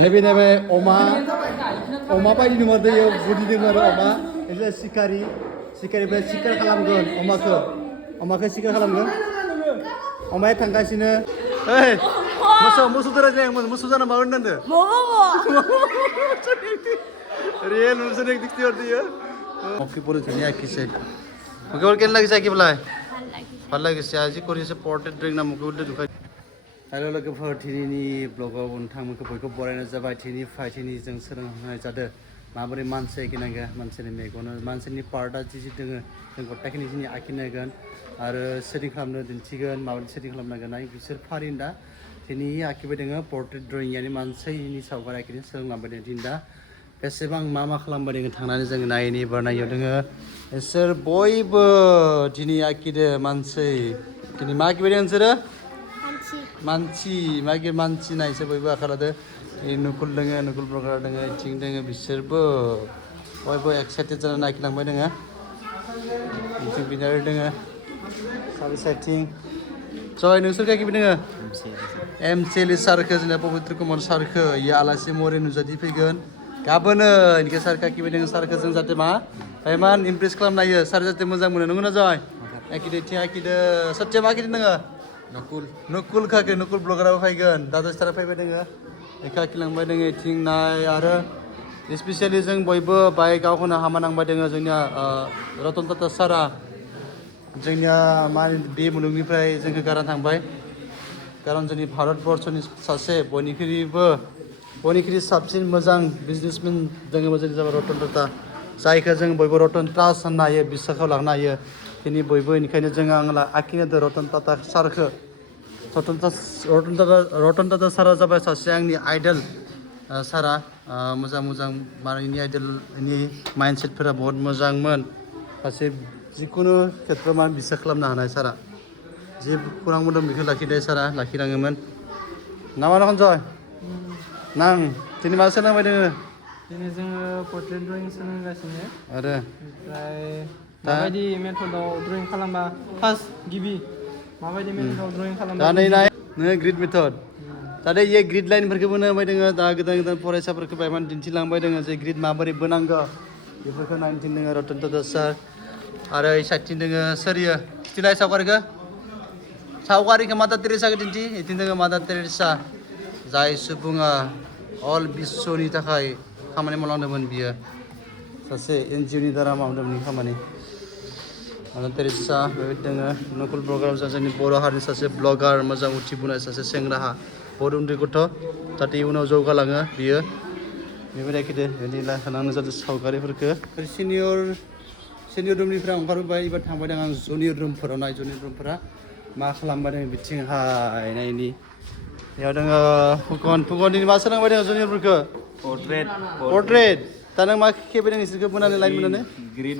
नैबे अमा बायदि नङा दैयो गुदि दङ आरो अमा एसे सिखारिनिफ्राय सिखार खालामगोन अमाखौ सिखार खालामगोन अमाया थांगासिनो ओइ मोसौ दोरायलाय मोसौ जाना माबा होनदों रियल मोसौ एक दिखती और दिया ओके बोले दुनिया किसे ओके और केन लगे जाके बुलाए ভাল লাগিছে আজি কৰিছে পৰ্ট্ৰেট ড্ৰয়িং নাম মুখে দুখাই हेलो लोगोफोर दिनैनि ब्लगाव नोंथांमोनखौ बयखौ बरायनाय जाबाय दिनै फाइटिनि जों सोलोंहोनाय जादों माबोरै मानसि आखिनांगौ मानसिनि मेगनाव मानसिनि पार्टआ जि दोङो जों गथाखिनि दिनै आखिनांगोन आरो सेटिं खालामनो दिन्थिगोन माबायदि सेटिं खालामनांगोन बिसोर फारिन दा दिनै आखिबाय दोङो पৰ্ट्रेट ड्रयिं यानि मानसिनि सावगारि आखिनो सोलोंलांबाय दोङो दिनै दा बेसेबां मा खालामबाय दोङो थांनानै जों नायनि बारनायाव दोङो इसोर बयबो दिनै आखिदो मानसि दिनै मा आखिबाय दोङो नोंसोरो मानसि मागिर मानसि नायसो बयबो आखारादो नुकुल दोङो नुकुल ब्रगार दोङो इथिं दोङो बिसोरबो बयबो एक्साइटेड जानानै आखिलांबाय दोङो इथिं बिनार दोङो सारि साइथिं जय नोंसोर आखिबाय दोङो एमसिएलए सारखो जोंना पबित्र कुमार सारखो इयो आलासि महरै नुजाथि फैगोन गाबोनो इनके सारखो आखिबाय दोङो सारखो जों जाहाथे मा इमान इमप्रेस खालामनो हायो सार जाहाथे मोजां मोनो नंगौना जय आखिदो इथिं आखिदो सत्य मा आखिदो नोङो नुकुल खाके नुकुल ब्लगाराबो फैगोन दादा स्टारा फैबाय दोङो लेखा आखिलांबाय दोङो इथिं नाय आरो स्पेसियेलि जों बयबो बाय गावखौनो हामा नांबाय दोङो जोंनिया रतन टाटा सारा जोंनिया मा बे मुलुगनिफ्राय जोंखौ गारना थांबाय खारन जोंनि भारतबर्षनि सासे बयनिख्रुइ साबसिन मोजां बिजनेसमेन दोङो जोंनि जाबाय रतन टाटा जायखौ जों बयबो रतन टास होननो हायो बिसाखाव लांनो हायो दिनै बयबो बेनिखायनो जोङो आं आखिनो रतन टाटा सारखो रतन टाटा सारा जाबाय सासे आंनि आइडल सारा मोजां मानि आइडलनि माइन्डसेटफोरा बहुत मोजांमोन सासे जिखुनु खेथ्रआव मा बिसा खालामनो हानाय सारा जे खौरां मोदोम बेखौ लाखिनाय सारा लाखिलाङोमोन नामा नखन जय नां दिनै मा सोलोंबाय दोङो दिनै जोङो पर्ट्रेट ड्रयिं सोलोंगासिनो आरो ओमफ्राय माबायदि मेथडआव ड्रयिं खालामबा फार्स्ट गिबि माबायदि मेथडआव ड्रयिं खालामबा दा नै नाय नोङो ग्रिड मेथड दा इयो ग्रिड लाइनफोरखौबो होबाय दोङो दा गोदान फरायसाफोरखौ बायमान दिन्थिलांबाय दोङो जे ग्रिड माबोरै बोनांगौ बेफोरखौ नायनो थिनदोङो रतन टाटा सार आरो ओइ साइडथिं दोङो सोर इयो खिथिलाय सावगारिखौ मादार टेरेसाखौ दिन्थि इथिं दोङो मादार टेरेसा जाय सुबुङा अल बिश्वनि थाखाय खामानि मावलांदोंमोन बियो सासे एनजिअनि द्वारा मावदोंमोन खामानि मादार टेरेसा बेबायदि दोङो नकुल ब्लगार जोंनि बर' हारिनि सासे ब्लगार मोजां उथिबोनाय सासे सेंग्राहा बर' उन्दै गथ' जाहाथे इयुनाव जौगालाङो बियो बेबायदि आखिदो बिदि लाखानांगौ जादों सावगारिफोरखौ सिनियर रुमनिफ्राय ओंखारबोबाय एबार थांबाय दं आं जुनियर रुमफोराव नाय जुनियर रुमफोरा मा खालामबाय दं बिथिंहाय नायनि बेयाव दोङो फुकन दिनै मा सोलोंबाय दङ जुनियरफोरखौ पर्ट्रेट दा नों मा खेबाय दङ इसोरखौ बोनानै लाइन बोनानै ग्रिड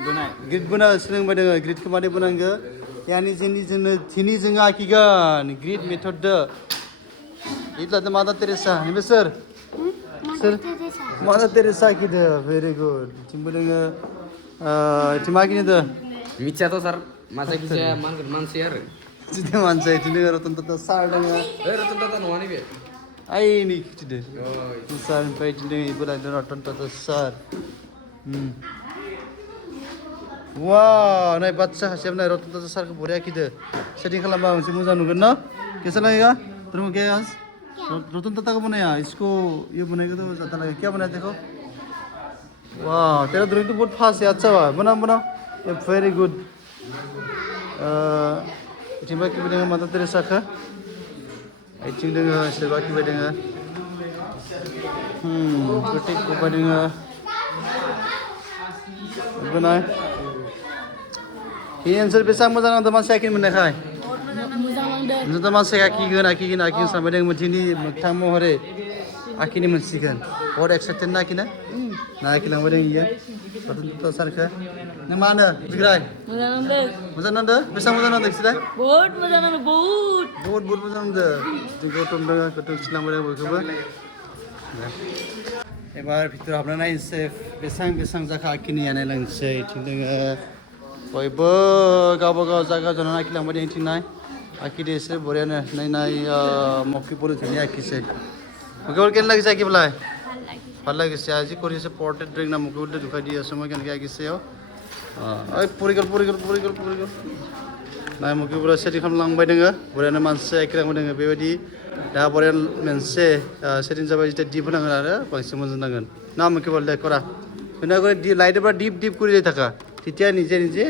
बोना सोलोंबाय दोङो ग्रिडखौ मादै बोनांगौ यानि दिनै जोङो आखिगोन ग्रिड मेथडदो इथलादो मादार टेरेसा नैबे सोर मादार टेरेसा आखिदो भेरि गुड इथिंबो दोङो इथिं मा आखिदो मिथियाथ' सार मा जायखिजाया मानसि आरो जिदे मानसि इथिं दोङो रतन टाटा सार दोङो रतन टाटा नङा नैबे आइ नै खिथिदो सार ओमफ्राय इथिं दोङो इबो लायदों रतन टाटा सार वाह नाय बादसा सासेयाबो नाय रतन टाटा सारखौ बरिया आखिदो सेटिं खालामबा मोनसे मोजां नुगोन ना कैसा लगेगा तुम क्या रतन टाटा को बनाया इसको ये बनाएगा तो ज्यादा लगेगा क्या बनाया देखो वाह तेरा ड्राइंग तो बहुत फास्ट है अच्छा हुआ बना ये वेरी गुड इथिं बाखिबो दोङो मादार टेरेसाखौ इथिं दोङो सोर बाखिबाय दोङो प्रटेक्टखौबाय दोङो बोनाय बे ओनसोल बेसेबां मोजां नांदों मानसि आखिनो मोननायखाय नोंथ' मानसि आखिगोन सानबाय दोङोमोन दिनै मोगथां महरै आखिनो मोनसिगोन बहुत एक्साइटेड ना आखिनो ना आखिलांबाय दों इयो रतन टाटा सारखौ नों मा होनो बिग्राय मोजां नांदों बेसेबां मोजां नांदों खिथिलाय बहुत मोजां नांदों बहुत मोजां नांदों गौतम दोङो गौतम सिलांबाय दों बयखौबो एबार भितराव हाबना नायनोसै बेसेबां जाखो आखिनाया नायलांसै इथिं दोङो बयबो गावबागाव जायगा जनानै आखिलांबाय दों इथिं नाय आखिदो एसे बरियानो नाय मक्की बोलो धुनिया आखिसै ओके और केन लगे आखिबलाय ভাল লাগিছে আজি কৰি আছে পৰ্টেড ড্ৰিংক নামক উল্লে দুখাই দি আছে মই কেনেকৈ আহিছে ঐ পৰি গ'ল নাই মোক পুरा सेटिं खालामलांबाय दोङो बरियानो मानसि एखिलांबाय दोङो बेबायदि दा बरिया मोनसे सेटिं जाबाय जेथिया डिप होनांगोन आरो बांसिन मोजां नांगोन ना মোক বলে কৰা बिना করে লাইটের পৰা ডিপ কৰি যাই থাকা তেতিয়া নিজে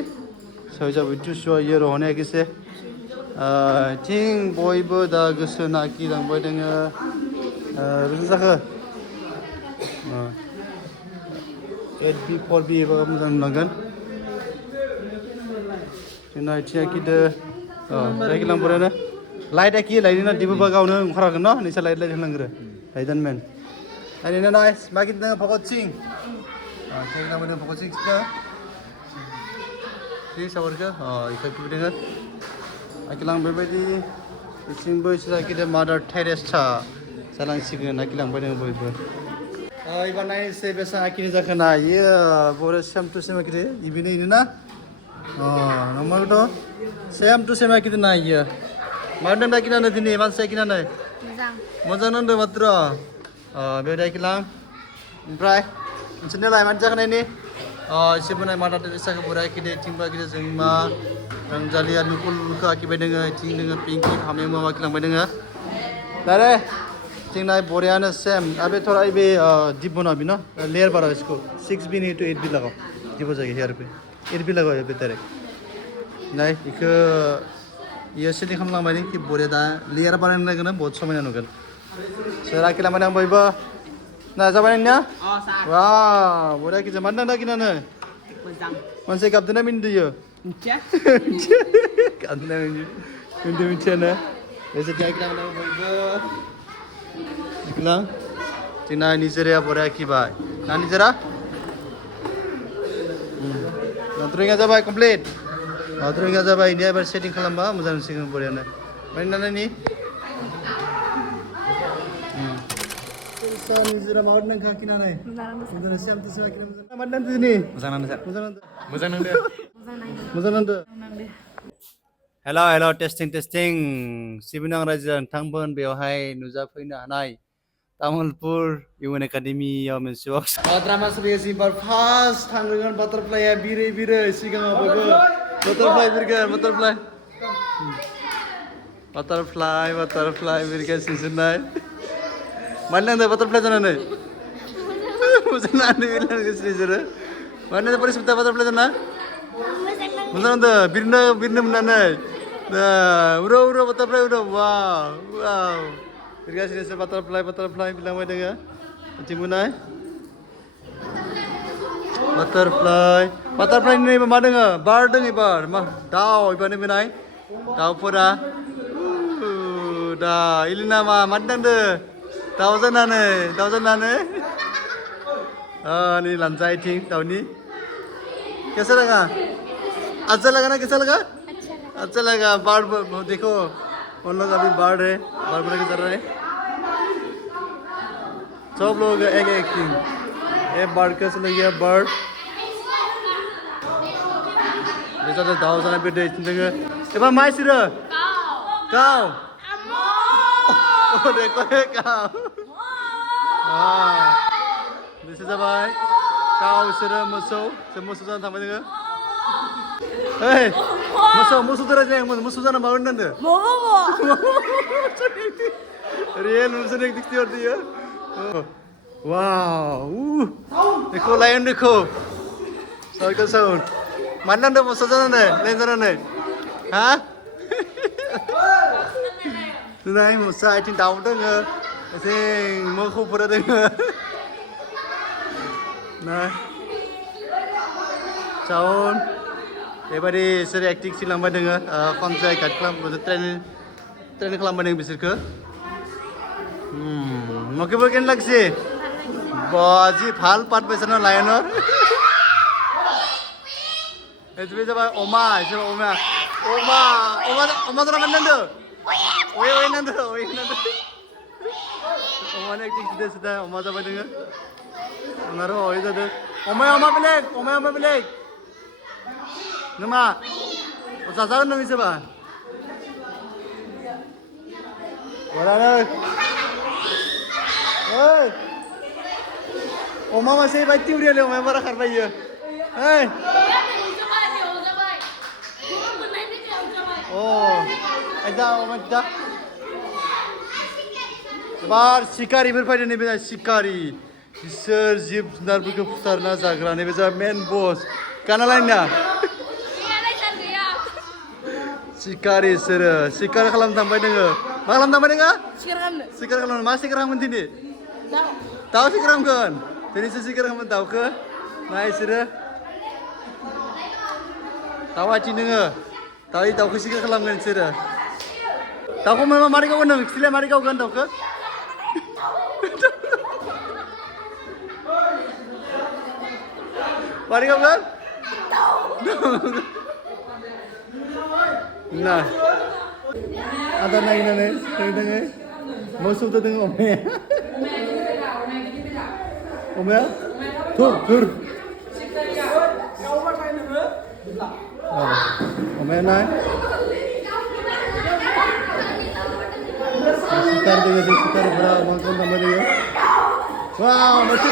सय जाबाय 200 ইউরো হনে গেছে थिं बयबो दा गोसो नागिरलांबाय दोङो बेसे जाखो 8B 4B एबा मोजां नुनांगोन जोंना आथिङा किदो जायगिलांबोरानो लाइट आखि लाइटना दिबोबा गावनो ओंखारागोन न नैसा लाइट होनांगो लाइटन मेन आइनो नाइस बाखि नों फकचिं जायगिलांबोनो फकचिं सिदा थ्रि सावरखो इफेक्टिभ दोङो आखिलां बेबायदि इथिंबो इसोर किदो मादार टेरेसा जालांसिगोन आखिलांबाय दोङो बयबो इबार नायनोसै बेसेबां आखिनि जाखोना इयो बर सेम टु सेम आखिदो इबिनो इनोना नंमारगौथ' सेम टु सेम आखिदो ना इयो मानो नागिरनानै दिनै मानसि आखिनानै मोजां नांदों मात्र बेबायदि आखिलां ओमफ्राय नोंसोरनियालाय मानो जाखोनायनि एसे बनाय मादार टेरेसाखौ बोरै आखिदो इथिंबो आखिदो जोंमा रंजालि आरो मुकुलखौ आखिबाय दोङो इथिं दोङो पिंकि फामेमा आखिलांबाय दोङो दारे जोंना बरियानो सेम आबे थोड़ा बे डिप बना भी ना लेयर बना इसको 6B नहीं तो 8B लगाओ डिप हो जाएगी हेयर पे 8B लगाओ ये बेहतर है नहीं इको ये सेटिंग खालामलांबाय कि बरिया दा लेयर बानायनो नागिरनो बहुत समायना नुगोन सोर आखिलांबाय आं बयबो ना जाबाय नोंनिया वाव बरिया कि जमान ना किनानो मोनसे गाबदोना मिन्दुयो गाबदोना मिन्दु मिथियाना बेसे आखिलांबाय बयबो Iklang, Cina Nigeria boleh akibat. Nah Nigeria, drawing aja bay complete. Drawing aja bay ini abar setting kalam ba, muzan setting boleh na. Mana nana ni? Sama Nigeria mau nang kaki nana. Muzan siam tu siapa kira muzan. Mana nanti ni? Muzan nanda. Muzan nanda. Hello, testing. Sibinang Rajan Tangbon बेवहाय नुजाफैनो हानाय तामुलपुर इउएन एकाडेमियाव मोनसे drama सोलिगासिनो बार first थांगोन बाटारफ्लाइया बिरै सिगाङाव बयबो butterfly बिरगोन butterfly बिरगासिनो जोनाय मानो नांदों बाटारफ्लाइ जानानै मोजां नांदों बिरगासिनो जोरो मानो नांदों परिस्मिता बाटारफ्लाइ जाना मोजां नांदों बिरनो मोननानै उराव बाटारफ्लाइ वाव बिरगासिनो से बाटारफ्लाइ बिलांबाय दोङो बिथिंबो नाय बाटारफ्लाइ नैबे मा दोङो बार दोङो एबार मा दाउ एबार नैबे नाय दाउफोरा दा इलिना मा दांदो दाउ जानानै नै लानजायथिं दाउनि कैसा लगा अच्छा लगा ना कैसा लगा अच्छा लगा बर्ड देखो उन लोग अभी बर्ड है बर्ड बना के चल रहे हैं सब लोग एक एक्टिंग ये बर्ड कैसे लगी है बर्ड जैसा तो दाव जाना बेटे इतने के ये बार माइस इधर काव देखो ये काव this is about काव इधर मुसो जाना था मैं देखो Hei, musuh terus yang musuh sana mau nanda. Real musuh yang diktir dia. Wow, देखो lion देखो. Circle sound. Mana nanda musuh sana nih, lain sana nih. Hah? Tunai musuh itu down tuh nggak. Sing mau kupur ada nggak? Nah, sound. बेबादि बिसोर acting सिलांबाय दोङो खनसे guide train खालामबाय दोङो बिसोरखौ मकेबो केन लागसि बाजी फाल पाट बेसना लायनर एजबे जाबाय अमा जरा नंदो ओय नंदो अमाने एक्टिं सिदा अमा जाबाय दोङो उनारो ओय जादो अमा बेलेग Nama, usaha nang isa ba? Wala na. Hey, अमा मासे बाय तिउरियाले अमाया बारा खारबाय इयो ओइ अ आयदा अमा एबार सिखारिफोर फैदों नैबे सिखारि बिसोर जिब जुनारफोरखौ फुथारना जाग्रा नैबे जा मेन बस गानालायना सिखारि सोरो सिखार खालामनो थांबाय नोङो मा खालामनो थांबाय नोङो सिखार खालामनो मा सिखार खालामगोन दिनै दाउ सिखार खालामगोन दिनैसो सिखार खालामगोन दाउखौ मा इसोरो दाउ आथिं दोङो दाउखौ सिखार खालामगोन इसोरो दाउखौ मारै गावगोन नों खिथिलाय मारै गावगोन दाउखौ मारै गावगोन nah ada naik naik musuh tuh dengan omnya tur omnya naik sikar dengan sikar berapa makan tambah dia wow mati